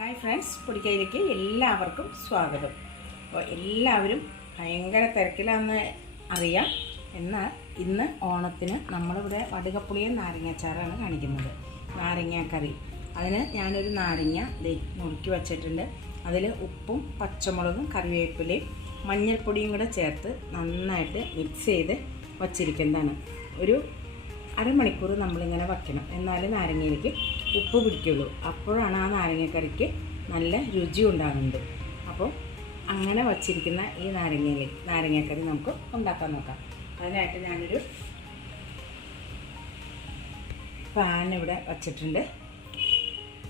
Hi friends, പൊടിക്കൈയിലേക്ക് എല്ലാവർക്കും സ്വാഗതം. അപ്പോൾ എല്ലാവരും ഭയങ്കര തിരക്കിലാണെന്ന് അറിയാം. എന്നാൽ ഇന്ന് ഓണത്തിന് നമ്മളിവിടെ വടുകപ്പുളിയും നാരങ്ങാച്ചാറാണ് കാണിക്കുന്നത്. നാരങ്ങാക്കറി. അതിന് ഞാനൊരു നാരങ്ങ നുറുക്കി വച്ചിട്ടുണ്ട്. അതിൽ ഉപ്പും പച്ചമുളകും കറിവേപ്പിലയും മഞ്ഞൾപ്പൊടിയും കൂടെ ചേർത്ത് നന്നായിട്ട് മിക്സ് ചെയ്ത് വച്ചിരിക്കുന്നതാണ്. ഒരു അരമണിക്കൂർ നമ്മളിങ്ങനെ വയ്ക്കണം, എന്നാലേ നാരങ്ങയിലേക്ക് ഉപ്പ് പിടിക്കുള്ളൂ. അപ്പോഴാണ് ആ നാരങ്ങക്കറിക്ക് നല്ല രുചി ഉണ്ടാകുന്നത്. അപ്പോൾ അങ്ങനെ വച്ചിരിക്കുന്ന ഈ നാരങ്ങക്കറി നമുക്ക് ഉണ്ടാക്കാൻ നോക്കാം. അതിനായിട്ട് ഞാനൊരു പാൻ ഇവിടെ വച്ചിട്ടുണ്ട്.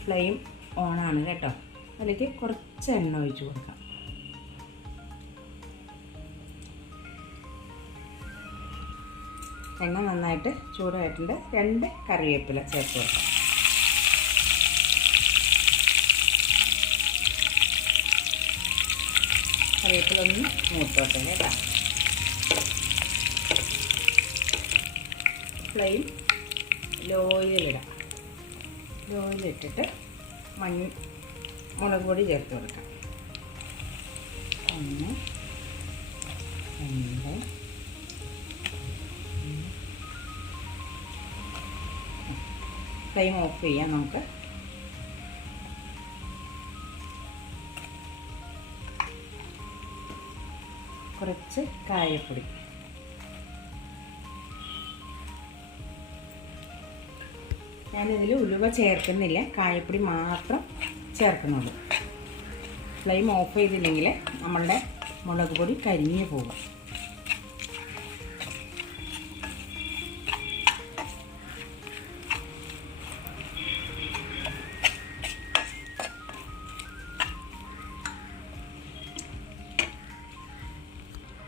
ഫ്ലെയിം ഓണാണ് കേട്ടോ. അതിലേക്ക് കുറച്ച് എണ്ണ ഒഴിച്ച് കൊടുക്കാം. എണ്ണ നന്നായിട്ട് ചൂടായിട്ടുണ്ട്. 2 കറിവേപ്പില ചേർത്ത് കൊടുക്കാം. കറിവേപ്പില ഒന്ന് മൂത്തോട്ടെ കേട്ടോ. ഫ്ലെയിം ലോയിലിടാം. ലോയിലിട്ടിട്ട് മുളക് പൊടി ചേർത്ത് കൊടുക്കാം. 1 2 ഫ്ലെയിം ഓഫ് ചെയ്യാം നമുക്ക്. കുറച്ച് കായപ്പൊടി, ഞാനിതിൽ ഉലുവ ചേർക്കുന്നില്ല, കായപ്പൊടി മാത്രം ചേർക്കുന്നുള്ളൂ. ഫ്ലെയിം ഓഫ് ചെയ്തില്ലെങ്കിൽ നമ്മളുടെ മുളക് പൊടി കരിഞ്ഞു പോകും.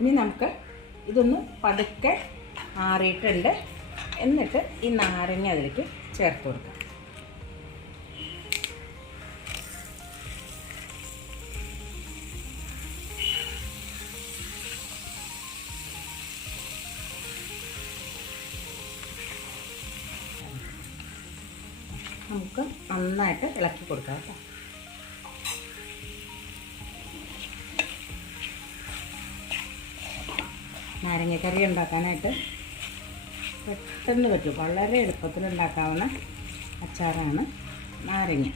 ഇനി നമുക്ക് ഇതൊന്ന് പതുക്കെ ആറിയിട്ടുണ്ട്. എന്നിട്ട് ഈ നാരങ്ങ അതിലേക്ക് ചേർത്ത് കൊടുക്കാം. നമുക്ക് നന്നായിട്ട് ഇളക്കി കൊടുക്കാം കേട്ടോ. നാരങ്ങക്കറി ഉണ്ടാക്കാനായിട്ട് പെട്ടെന്ന് പറ്റും. വളരെ എളുപ്പത്തിൽ ഉണ്ടാക്കാവുന്ന അച്ചാറാണ് നാരങ്ങ.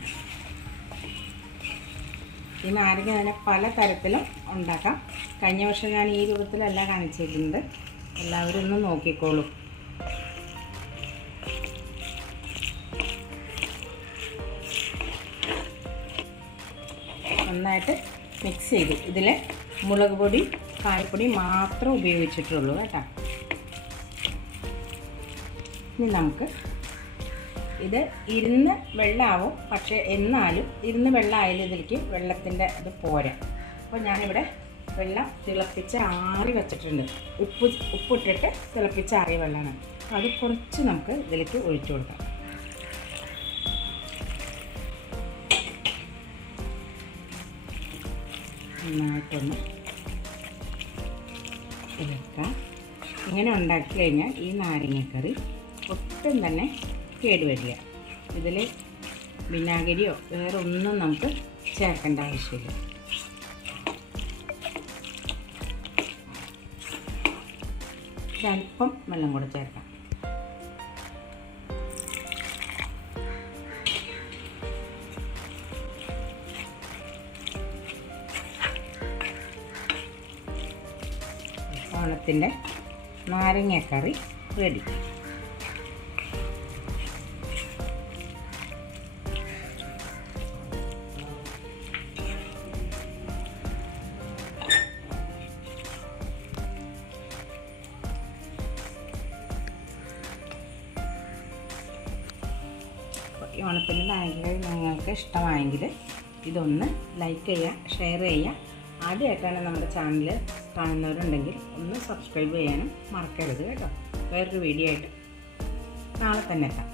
ഈ നാരങ്ങ തന്നെ പല തരത്തിലും ഉണ്ടാക്കാം. കഴിഞ്ഞ വർഷം ഞാൻ ഈ രൂപത്തിലല്ല കാണിച്ചിരിക്കുന്നത്. എല്ലാവരും ഒന്ന് നോക്കിക്കോളൂ. നന്നായിട്ട് മിക്സ് ചെയ്തു. ഇതിൽ മുളക് പൊടി കായപ്പൊടി മാത്രം ഉപയോഗിച്ചിട്ടുള്ളൂ കേട്ടോ. ഇനി നമുക്ക് ഇത് ഇരുന്ന് വെള്ളമാവും. പക്ഷേ എന്നാലും ഇരുന്ന് വെള്ളമായാലും ഇതിലേക്ക് വെള്ളത്തിൻ്റെ ഇത് പോരാ. അപ്പോൾ ഞാനിവിടെ വെള്ളം തിളപ്പിച്ച് ആറി വെച്ചിട്ടുണ്ട്. ഉപ്പിട്ടിട്ട് തിളപ്പിച്ച് ആറിയ വെള്ളമാണ്. അപ്പോൾ അത് കുറച്ച് നമുക്ക് ഇതിലേക്ക് ഒഴിച്ചു കൊടുക്കാം. നന്നായിട്ടൊന്ന് ഇളക്കാം. ഇങ്ങനെ ഉണ്ടാക്കി കഴിഞ്ഞാൽ ഈ നാരങ്ങക്കറി ഒട്ടും തന്നെ കേടുവരില്ല. ഇതിൽ വിനാഗിരിയോ വേറെ ഒന്നും നമുക്ക് ചേർക്കേണ്ട ആവശ്യമില്ല. അല്പം വെള്ളം കൂടെ ചേർക്കാം. ഓണത്തിൻ്റെ നാരങ്ങക്കറി റെഡി. ഈ ഓണത്തിൻ്റെ നാരങ്ങക്കറി നിങ്ങൾക്ക് ഇഷ്ടമായെങ്കിൽ ഇതൊന്ന് ലൈക്ക് ചെയ്യുക, ഷെയർ ചെയ്യുക. ആദ്യമായിട്ടാണ് നമ്മുടെ ചാനൽ കാണുന്നവരുണ്ടെങ്കിൽ ഒന്ന് സബ്സ്ക്രൈബ് ചെയ്യാനും മറക്കരുത് കേട്ടോ. വേറൊരു വീഡിയോ ആയിട്ട് നാളെ തന്നെ എത്താം.